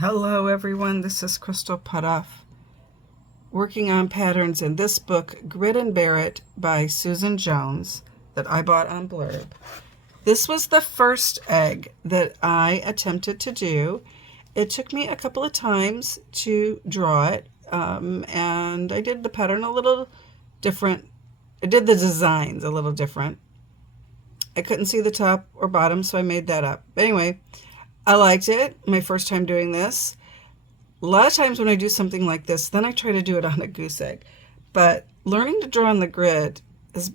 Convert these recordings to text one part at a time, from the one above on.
Hello everyone, this is Crystal Potthoff, working on patterns in this book, Grid and Barrett by Susan Jones, that I bought on Blurb. This was the first egg that I attempted to do. It took me a couple of times to draw it, and I did the pattern a little different. I did the designs a little different. I couldn't see the top or bottom, so I made that up. But anyway, I liked it, my first time doing this. A lot of times when I do something like this, then I try to do it on a goose egg. But learning to draw on the grid is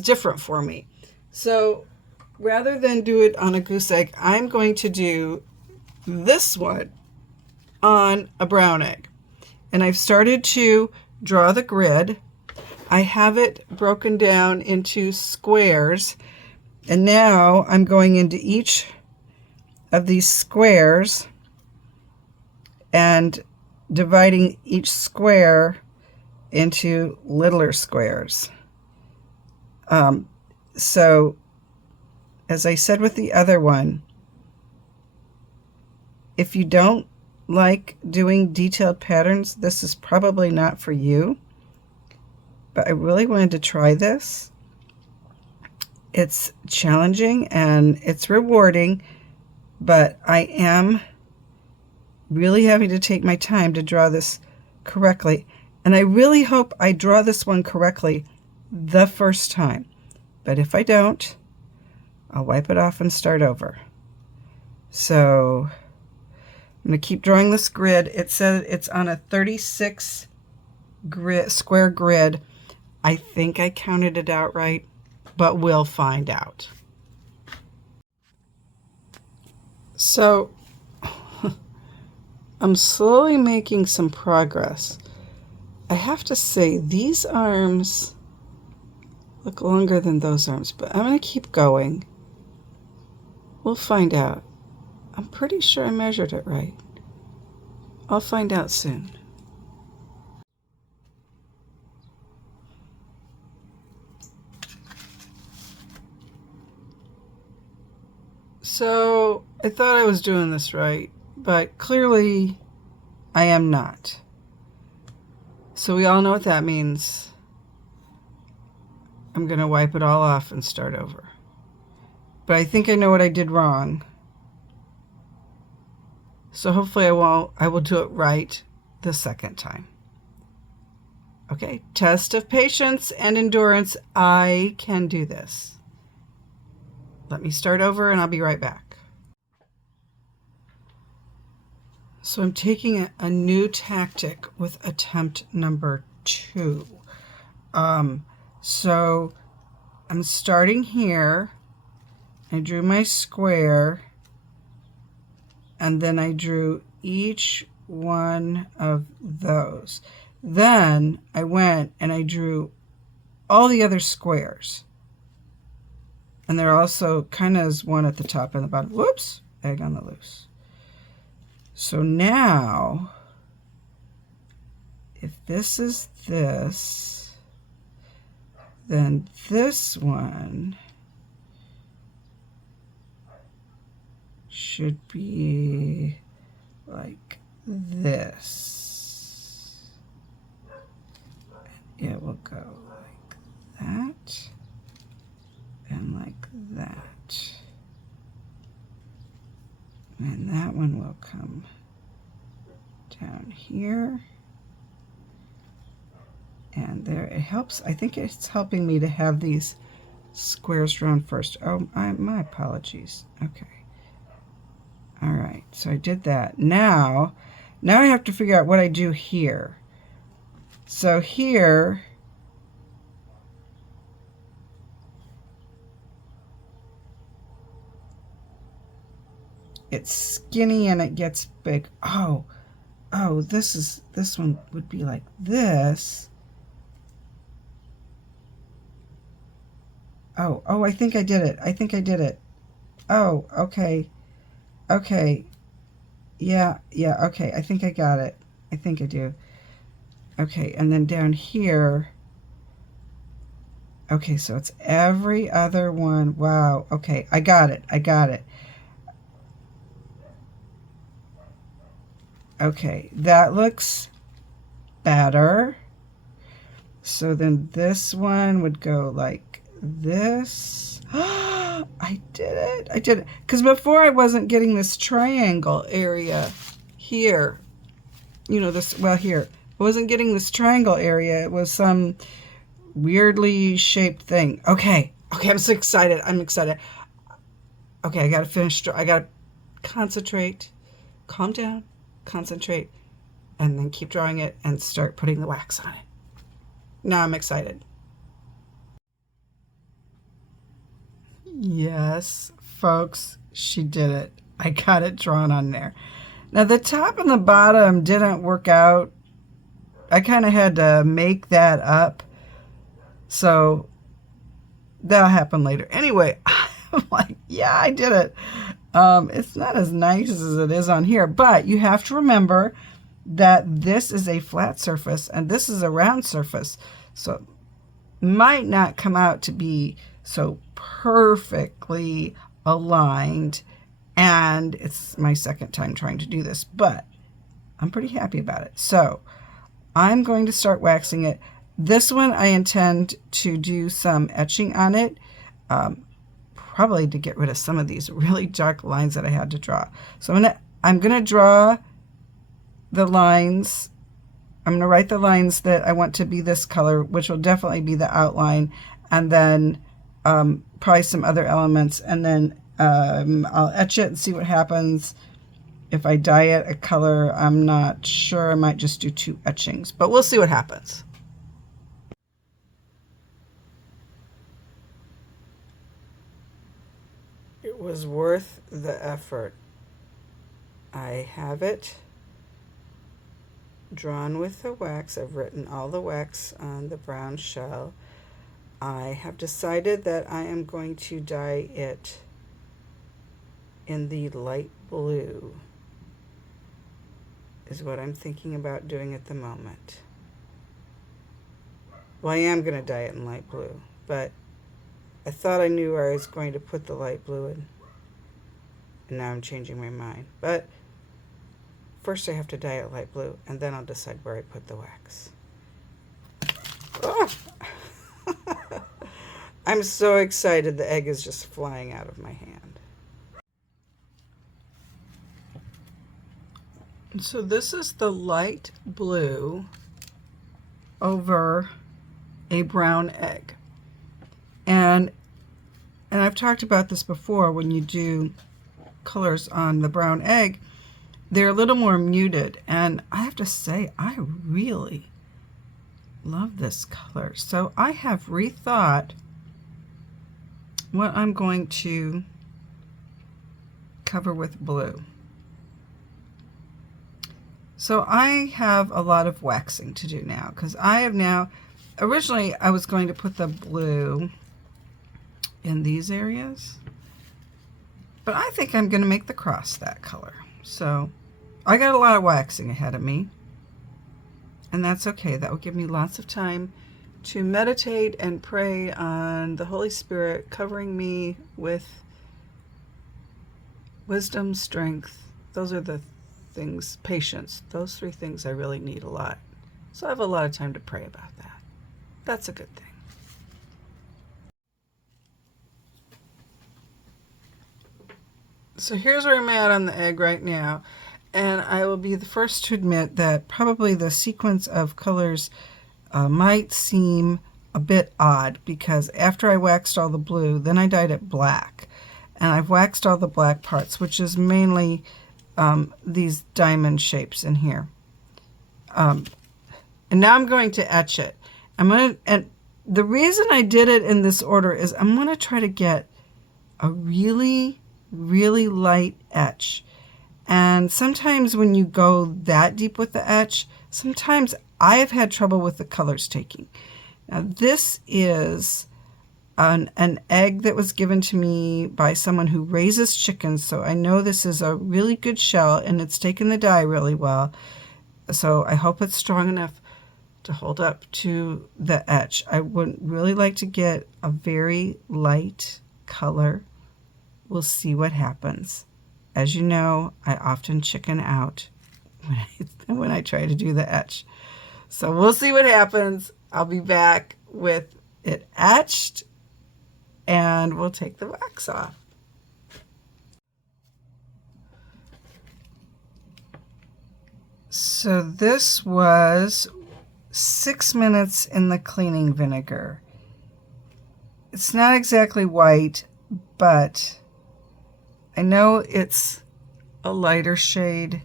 different for me. So rather than do it on a goose egg, I'm going to do this one on a brown egg. And I've started to draw the grid. I have it broken down into squares. And now I'm going into each of these squares and dividing each square into littler squares. So as I said with the other one, if you don't like doing detailed patterns, this is probably not for you. But I really wanted to try this. It's challenging and it's rewarding, but I am really having to take my time to draw this correctly. And I really hope I draw this one correctly the first time. But if I don't, I'll wipe it off and start over. So I'm going to keep drawing this grid. It says it's on a 36 square grid. I think I counted it out right, but we'll find out. So I'm slowly making some progress. I have to say these arms look longer than those arms, but I'm going to keep going. We'll find out. I'm pretty sure I measured it right. I'll find out soon. So I thought I was doing this right, but clearly I am not. So we all know what that means. I'm going to wipe it all off and start over. But I think I know what I did wrong. So hopefully I will do it right the second time. Okay, test of patience and endurance. I can do this. Let me start over and I'll be right back. So I'm taking a new tactic with attempt number 2. So I'm starting here. I drew my square and then I drew each one of those. Then I went and I drew all the other squares. And there also kind of is one at the top and the bottom. Whoops, egg on the loose. So now, if this is this, then this one should be like this. And it will go like that. And like that. And that one will come down here. And there, it helps. I think it's helping me to have these squares drawn first. Oh, my apologies. Okay. All right, so I did that. Now I have to figure out what I do here. So here, it's skinny and it gets big. Oh, this one would be like this. Oh, I think I did it. Oh, okay. Okay. Yeah, okay. I think I got it. I think I do. Okay, and then down here. Okay, so it's every other one. Wow. Okay, I got it. Okay, that looks better. So then this one would go like this. I did it. I did it. Because before I wasn't getting this triangle area here. You know, this, well, here. I wasn't getting this triangle area. It was some weirdly shaped thing. Okay. Okay, I'm so excited. I'm excited. Okay, I got to finish. I got to concentrate. Calm down. Concentrate. And then keep drawing it and start putting the wax on it. Now I'm excited. Yes, folks, she did it. I got it drawn on there. Now the top and the bottom didn't work out. I kind of had to make that up. So that'll happen later. Anyway, I'm like, yeah, I did it. It's not as nice as it is on here, but you have to remember that this is a flat surface and this is a round surface. So it might not come out to be so perfectly aligned. And it's my second time trying to do this, but I'm pretty happy about it. So I'm going to start waxing it. This one I intend to do some etching on it, probably to get rid of some of these really dark lines that I had to draw. So I'm gonna draw the lines. I'm gonna write the lines that I want to be this color, which will definitely be the outline, and then probably some other elements, and then I'll etch it and see what happens. If I dye it a color, I'm not sure. I might just do 2 etchings, but we'll see what happens. It was worth the effort. I have it drawn with the wax. I've written all the wax on the brown shell. I have decided that I am going to dye it in the light blue, is what I'm thinking about doing at the moment. Well, I am going to dye it in light blue, but I thought I knew where I was going to put the light blue in, and now I'm changing my mind. But first I have to dye it light blue, and then I'll decide where I put the wax. Oh! I'm so excited, the egg is just flying out of my hand. So this is the light blue over a brown egg. And I've talked about this before, when you do colors on the brown egg, they're a little more muted. And I have to say, I really love this color. So I have rethought what I'm going to cover with blue. So I have a lot of waxing to do now, because I have now, originally I was going to put the blue in these areas, but I think I'm going to make the cross that color. So I got a lot of waxing ahead of me, and that's okay. That will give me lots of time to meditate and pray on the Holy Spirit covering me with wisdom, strength. Those are the things, patience. Those 3 things I really need a lot. So I have a lot of time to pray about that. That's a good thing. So here's where I'm at on the egg right now. And I will be the first to admit that probably the sequence of colors might seem a bit odd, because after I waxed all the blue, then I dyed it black. And I've waxed all the black parts, which is mainly these diamond shapes in here. And now I'm going to etch it. And the reason I did it in this order is I'm going to try to get a really, really light etch. And sometimes when you go that deep with the etch, sometimes I have had trouble with the colors taking. Now this is an egg that was given to me by someone who raises chickens, so I know this is a really good shell, and it's taken the dye really well. So I hope it's strong enough to hold up to the etch. I would really like to get a very light color. We'll see what happens. As you know, I often chicken out when I try to do the etch. So we'll see what happens. I'll be back with it etched, and we'll take the wax off. So this was 6 minutes in the cleaning vinegar. It's not exactly white, but I know it's a lighter shade,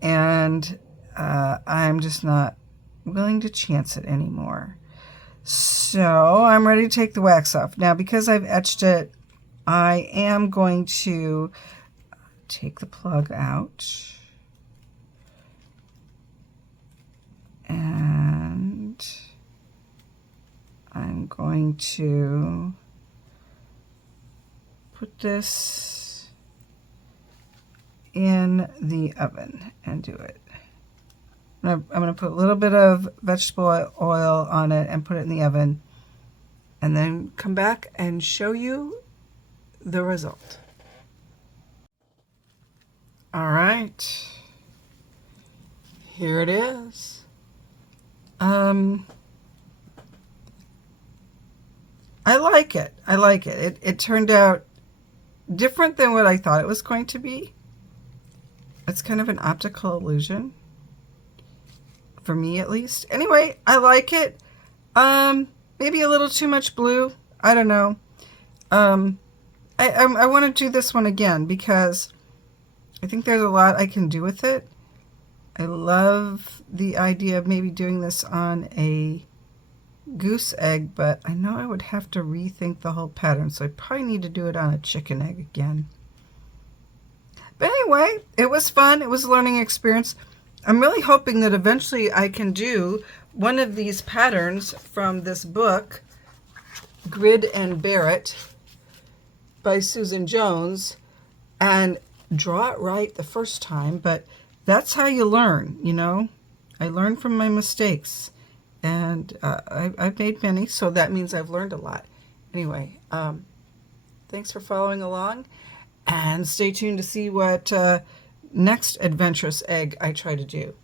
and I'm just not willing to chance it anymore. So I'm ready to take the wax off. Now, because I've etched it, I am going to take the plug out. And I'm going to put this in the oven and do it. I'm going to put a little bit of vegetable oil on it and put it in the oven, and then come back and show you the result. All right, here it is. I like it. I like it. It turned out different than what I thought it was going to be. It's kind of an optical illusion, for me at least. Anyway, I like it. Maybe a little too much blue. I don't know. I want to do this one again because I think there's a lot I can do with it. I love the idea of maybe doing this on a goose egg, but I know I would have to rethink the whole pattern, so I probably need to do it on a chicken egg again. But anyway, it was fun. It was a learning experience. I'm really hoping that eventually I can do one of these patterns from this book, Grid and Barrett by Susan Jones, and draw it right the first time, but that's how you learn, you know. I learn from my mistakes, and I've made many, so that means I've learned a lot. Anyway, thanks for following along, and stay tuned to see what next adventurous egg I try to do.